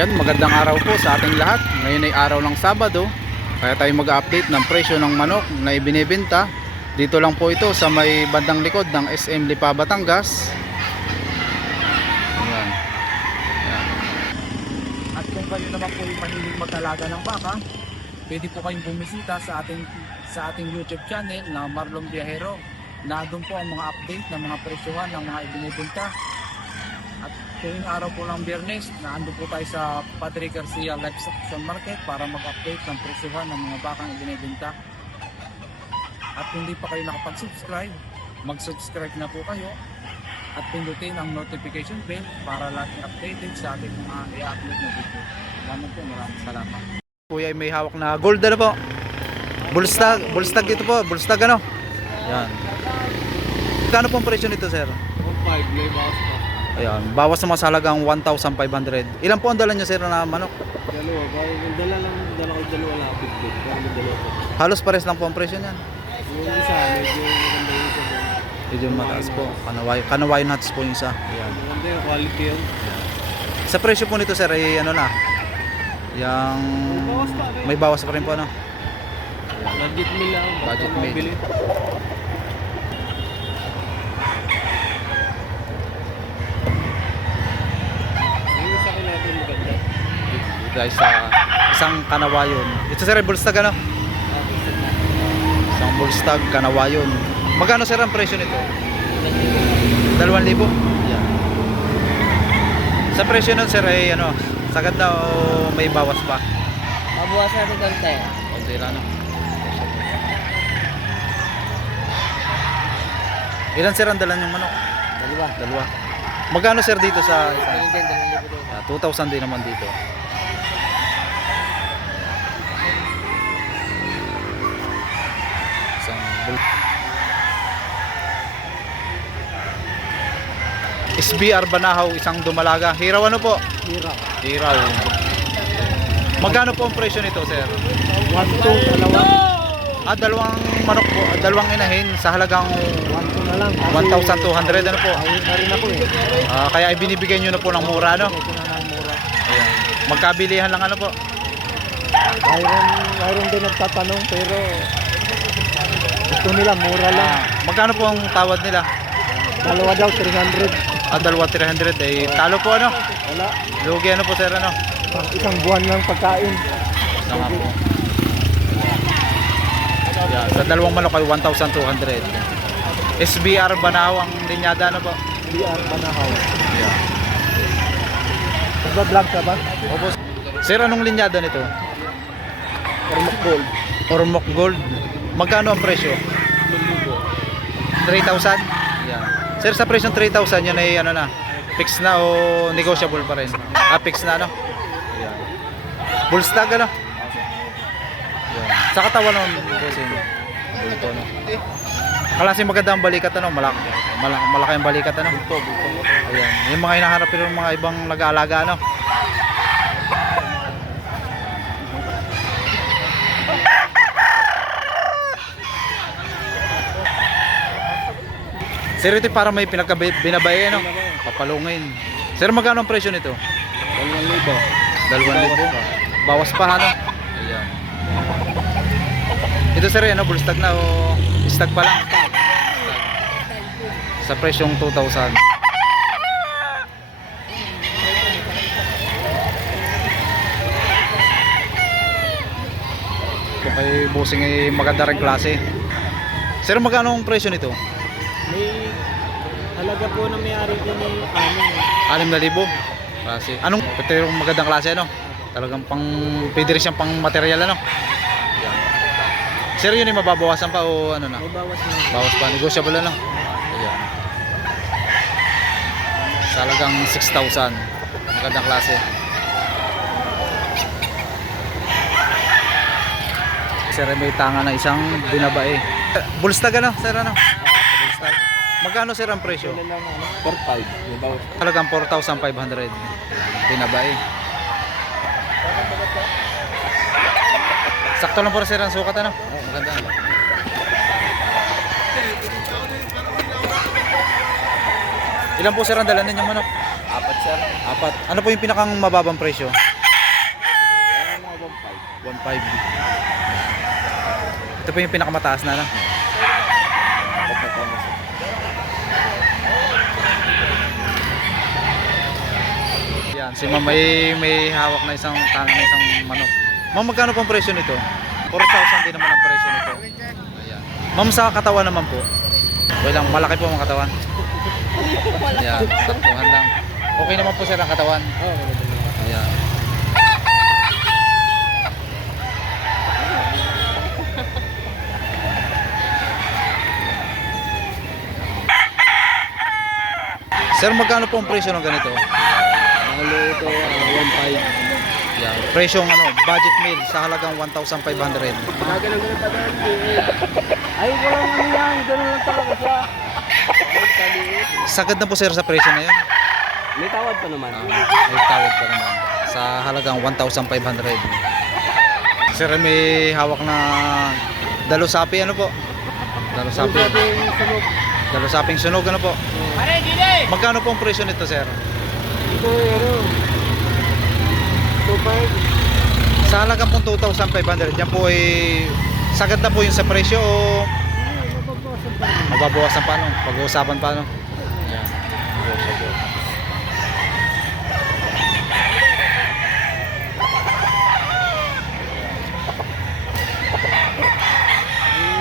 Ayan, magandang araw po sa ating lahat. Ngayon ay araw ng Sabado, kaya tayo mag-update ng presyo ng manok na ibinebenta. Dito lang po ito sa may bandang likod ng SM Lipa, Batangas. Ayan. Ayan. At kung kayo naman po yung mahilig mag-alaga ng baka, pwede po kayong bumisita sa ating YouTube channel na Marlon Viajero, na doon po ang mga update ng mga presyohan ng mga ibinebenta. At tuwing araw po ng Biyernes, naando po tayo sa Padre Garcia Livestock Market para mag-update ng presyohan ng mga bakang ibinebenta. At kung hindi pa kayo nakapag-subscribe, mag-subscribe na po kayo at pindutin ang notification bell para laging updated sa ating mga i-upload na video. Maraming salamat. Kuya ay may hawak na gold ano po? Bullstag ito po, bullstag ano? Yan. Kano pong presyo nito, sir? 1.5, may bawas pa. Ayan, bawas naman sa halagang 1,500. Ilan po ang dala nyo, sir, na manok? Dalawa, yung dalawa lapit din. Pero may dalawa pa. Halos pares lang po ang presyo niyan. Yung isa, medyo maganda yung isa. Medyo mataas po. Kanaway nuts po yung isa. Ayan. Maganda yung quality yun. Sa presyo po nito, sir, ay ano na? Yung may bawas pa rin po, ano? Budget meal lang. Budget meal. Yung isa ko natin maganda. Guys, sa isang kanawayon. Ito, sir, ay bullstag ano? Isang bullstag kanawayon. Magkano, sir, ang presyo nito? 2,000. Yan. Sa presyo nun, sir, ay ano, sagad na o may bawas pa? Mabuwas natin konti. Konti lang, no? Ilan, sir, ang dalan yung manok? Dalawa. Magkano, sir, dito sa isa? 2,000 din naman dito. SBR Banahaw, isang dumalaga. Hiraw ano po? Hiraw. Magkano po ang presyo nito, sir? 1.2, dalawa. Dalawang manok po, dalawang inahin sa halagang 1.2 na lang. 1,200 ano po? Awit na rin ako eh. Kaya ibinibigay nyo na po ng mura, no? Ito na ng mura. Ayan. Magkabilihan lang ano po? Mayroon din nagtatanong pero gusto nila mura lang. Magkano po ang tawad nila? Dalawa daw, 300. Dalawa 300 eh. Talo po ano? Wala. Lugi ano po, sir, ano? Isang buwan ng pagkain. Isa nga po. Yeah, sa dalawang manok ay 1,200. SBR Banahaw ang linyada ano po? BR Banahaw. Yeah. Nagba-vlog ka ba? Opo. Sir, anong linyada nito? Ormoc Gold. Ormoc Gold. Magkano ang presyo? 3,000? Yeah. Sir, sa presyo ng 3,000 yan ay ano na? Fix na o negotiable pa rin? Fix na ano? Yeah. Bullstag ano? Yeah. Sa katawan ng bossing. Bulto no. Kalasi maganda ang balikat ano, malaki ang balikat ano. Ayan, yung mga hinaharap pero mga ibang nag-aalaga ano. Sir, ito para may pinagkabinabae ano, papalungin. Sir, magkano ang presyo nito? 2,000. Bawas pa ano? Ayan. Ito, sir, ano, bullstag na o stag pa lang? Sa presyong 2,000. Kung kay bossing ay maganda rin klase. Sir, magkano ang presyo nito? May halaga po na may-ari ko ni 6,000 klase. Anong ito yung magandang klase ano? Talagang pang pwede rin siyang pang material ano? Yan. Sir, yun yung mababawasan pa o ano na? May bawas na. Bawas pa, negotiable na lang. Ayan. Sa halagang 6,000. Magandang klase. Sir, may tanga na isang binabae. Bullstag ano, sir, ano? Bullstag. Magkano, sir, ang presyo? 4,500. May bawas. Talagang 4,500. Binabae. Sakto lang po, sir, ang sukat ano? Maganda. Ilan po, sir, ang dala ninyong manok? Apat, sir. Apat. Ano po yung pinakang mababang presyo? 1.5. Ito po yung pinakamataas na, no? Yan, si ma'am may hawak na isang tangan na isang manok. Ma'am, magkano pong presyo nito? 4,000 din naman ang presyo nito. Ayan. Ma'am, sa katawan naman po. Walang malaki po ang katawan. Ayan, saktuhan lang. Okay naman po sir ang katawan. Ayan. Sir, magkano po ang presyo ng ganito? Ano ito, 1.5. Yan. Presyong budget meal sa halagang 1,500. Ganun pa dahil ay, walang ano yan. Ganun lang talaga siya. Ay, kaliit. Sagad na po sir sa presyo na yun. May tawad pa naman. May tawad pa naman. Sa halagang 1,500. Sir, may hawak na dalusapi, ano po? Dalusapi. Dalusaping sunog, ano po? Magkano po ang presyo nito, sir? Ito, ano, 2.5. Sa halagang pong 2,500. Yan po ay sagad na po yung sa presyo o mababawasan pa, no? Pag-uusapan pa, no? Yan.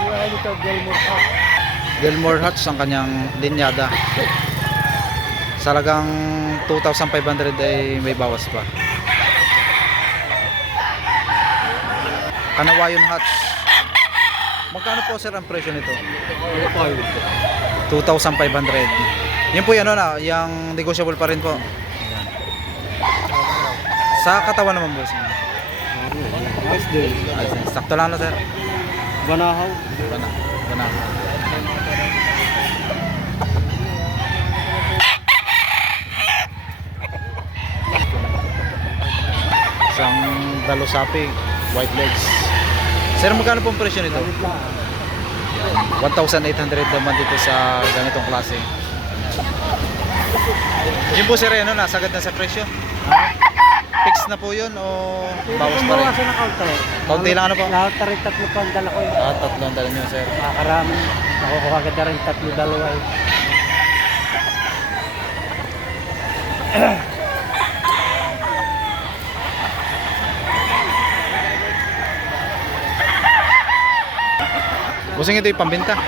Ano ito, Gilmore Park. Gilmore Hutch ang kanyang linyada. Sa halagang 2,500 ay may bawas pa. Kanawayon Hutch. Magkano po sir ang presyo nito? 2,500. Yun po yan, yung negotiable pa rin po. Ayan. Sa katawan naman boss. Nice day. Sakto lang na sir. Banahaw. Bana. Isang dalusapi, white legs. Sir, magkano po ang presyo nito? 1,800 naman dito sa ganitong klase. Yun po sir, nasagad na sa presyo. Fix na po yun o bawas pa rin? Bawasan na kaunti. Kaunti lang, ano po? Lahat na rin tatlo pa ang dala ko. Tatlo ang dala nyo sir. Makakarami. Nakukuha ka na rin tatlo dalawa. Busing ito yung pambenta.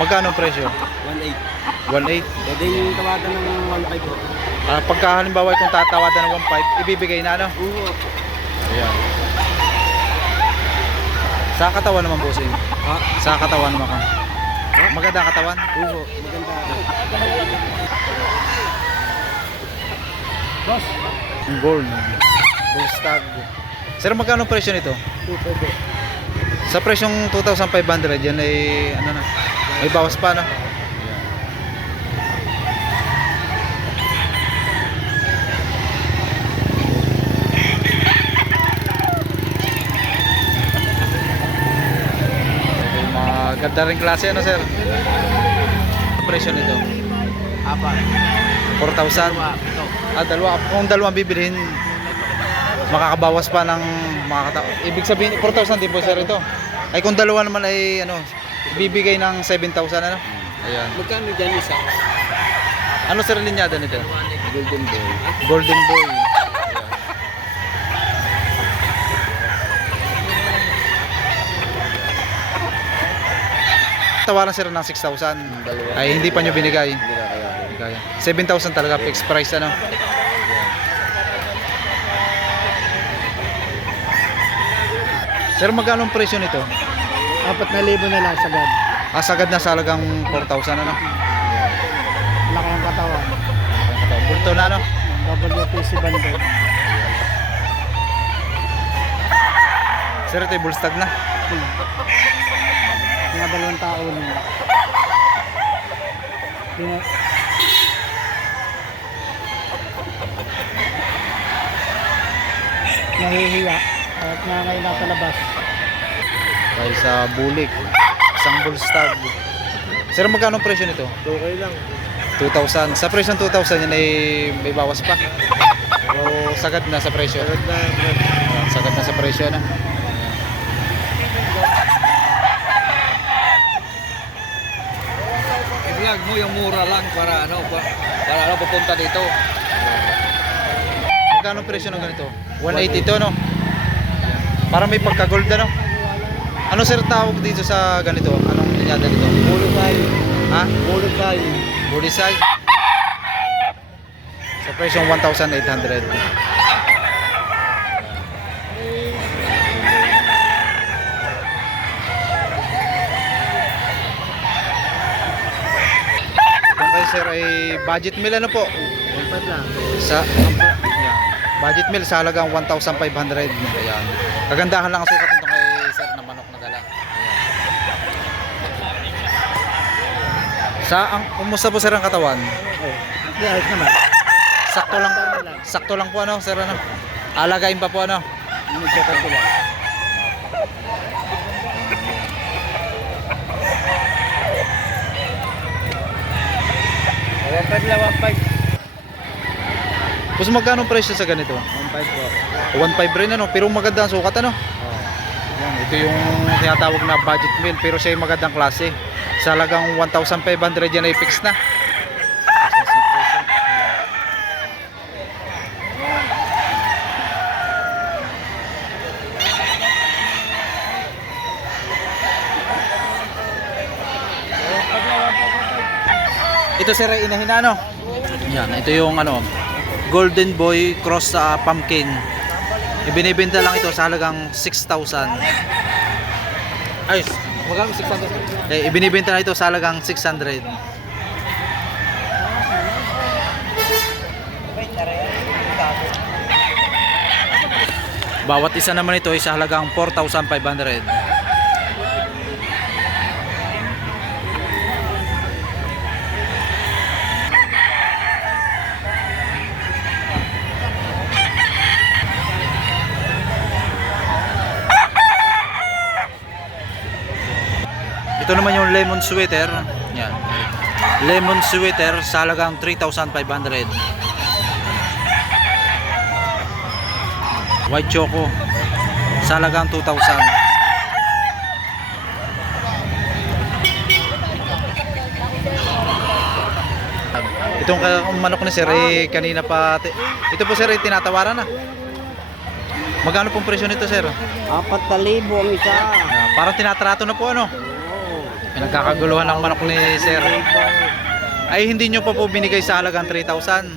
Magkano ang presyo? 1.8. 1,800. Pwede yung tawagan ng 1.5 ko. Pagka halimbawa kung tatawadan ng 1,500, ibibigay na, ano? Oo. Ayan. Sa katawan naman busing. Ha? Sa katawan naman ka. Maganda ang katawan. Oo. Maganda. Boss. Gold. Bull stag. Sir, magkano ang presyo nito? 2.5. Sa presyong 2,500, yan ay may bawas pa, no? Maganda rin klase, ano sir? Ang presyo nito? Apa. 4,000. Dalawa. Kung dalawang bibilihin, makakabawas pa ng ibig sabihin 4,000 din po sir ito. Ay kung dalawa naman ay bibigay ng 7,000, ano? Ayan. Magkano dyan isa? Ano sir linyada nito? Golden Boy. Golden Boy. Tawaran sir ng 6,000. Ay hindi pa nyo binigay. Hindi na kaya. 7,000 talaga fixed price, ano? Sir, magkano ang presyo nito? 4,000 na lang sagad. Sagad na sa halagang 4,000, ano? Laki ang katawan. Bulto na, ano? WPC banded. Sir, ito yung bullstag na. Mga 2 tao nila. Nahihiya at nangay na sa labas. Kaya sa bulik. Isang bullstag. Sir, magkano ang presyo nito? Okay lang. 2,000. Sa presyo ng 2,000 yan ay may bawas pa. O sagad na sa presyo. Sagad na sa presyo na. vlog mo yung mura lang para para papunta dito. Magkano presyo ng ganito? 180 to, no? Para may pagka-gold, ano? Ano sir tawag dito sa ganito? Anong linyada nito? Bulisay. Ha? Bulisay. Bulisay. Sa presyong 1,800. Kung kayo sir ay budget meal, ano po? Dapat lang. Sa yan. Budget meal sa halagang 1,500. Ayan. Kagandahan lang ang sukat nito kay sir na manok na dala. Ayan. Kumusta po sir ang katawan? Ayos naman. Sakto lang po ano sir, ano? Alagain pa po, ano? Nagsakan ko lang. Dapat lang 1.5. Tapos magkano presyo sa ganito? 1.5 po. 1,500 rin, ano? Pero maganda ang sukat, ano? Yan, ito yung tinatawag na budget meal, pero siya yung magandang klase. Sa halagang 1,500 yan ay fix na. Ito sir ay inahina, no? Yan, ito yung ano, Golden Boy cross sa pumpkin. Ibinibenta lang ito sa halagang 6,000. Ay, magkano 600? Ibinibenta na ito sa halagang 600. Bawat isa naman ito ay sa halagang 4,500. Ito naman yung lemon sweater. Yan. Lemon sweater sa halagang 3,500. White choco sa halagang 2,000. Itong manok ni sir eh, kanina pa ito po sir ay tinatawaran na. Magkano pong presyo nito sir? 4,000 ang isa. Parang tinatrato na po, ano? Nagkakaguluhan ng manok ni sir. Ay hindi nyo pa po binigay sa halagang 3,000.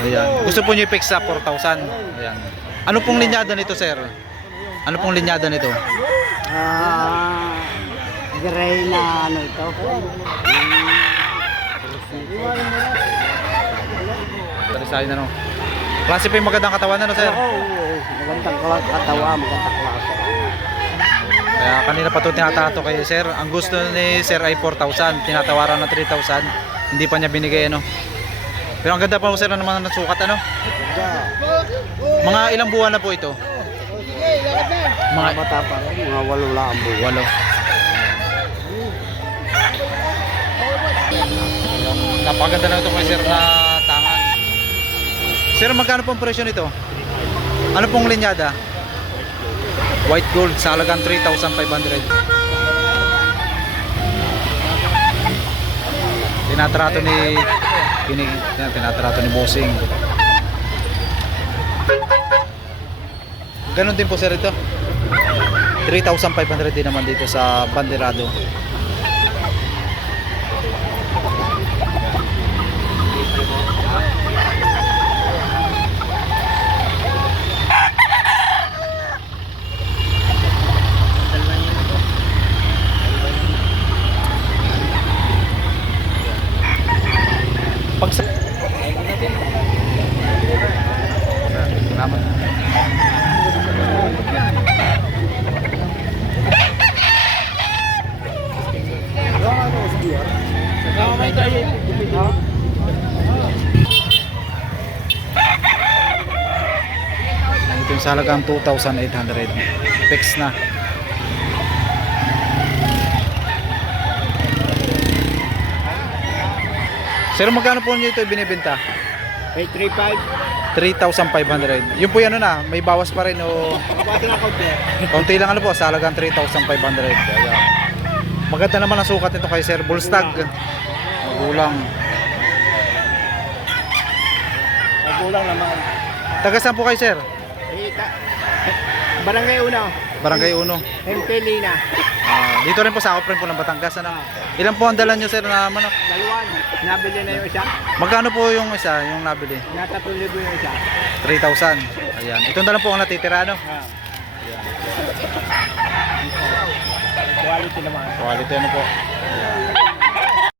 Ayan. Gusto po nyo i-fix sa 4,000. Ayan. Ano pong linyada nito sir? Ano pong linyada nito? Gray na ano ito. Tarisayo na, no? Klase pa yung magandang katawan, ano sir? Magandang katawa, magandang klase. Kaya kanina pa ito tinatato kay sir. Ang gusto ni sir ay 4,000. Tinatawaran na 3,000. Hindi pa niya binigay, ano? Pero ang ganda pa po sir naman ng sukat, ano? Mga ilang buwan na po ito? Mga bata pa rin, mga 8 lang ang buwan. 8. Napakaganda na ito kay sir na tangan. Sir, magkano pong presyo nito? Ano pong linyada? White gold sa halagang 3,500. Tinatrato ni Bossing. Ganon din po sir ito. 3,500 din naman dito sa Banderado. Pag salamat. Ito yung sa halagang 2,800. Fix na. Sir, magkano po nyo ito binibenta? 3,500. Yun po yan na, may bawas pa rin o konti lang ano po, sa halagang 3,500. Ayan. Maganda naman ang sukat nito kay Sir Bullstag. Magulang. Magulang naman. Taga saan po kayo, Sir? Barangay Uno. Barangay Uno. MP Lina. Dito rin po sa ako rin po ng Batangas. Ano? Ilan po ang dala nyo, Sir, na manok? Dalawan. Nabili na yung isa. Magkano po yung isa, yung nabili? Na 3,000 yung isa. 3,000. Ayan. Ito na lang po ang natitira, ano? Quality naman. Quality ano po.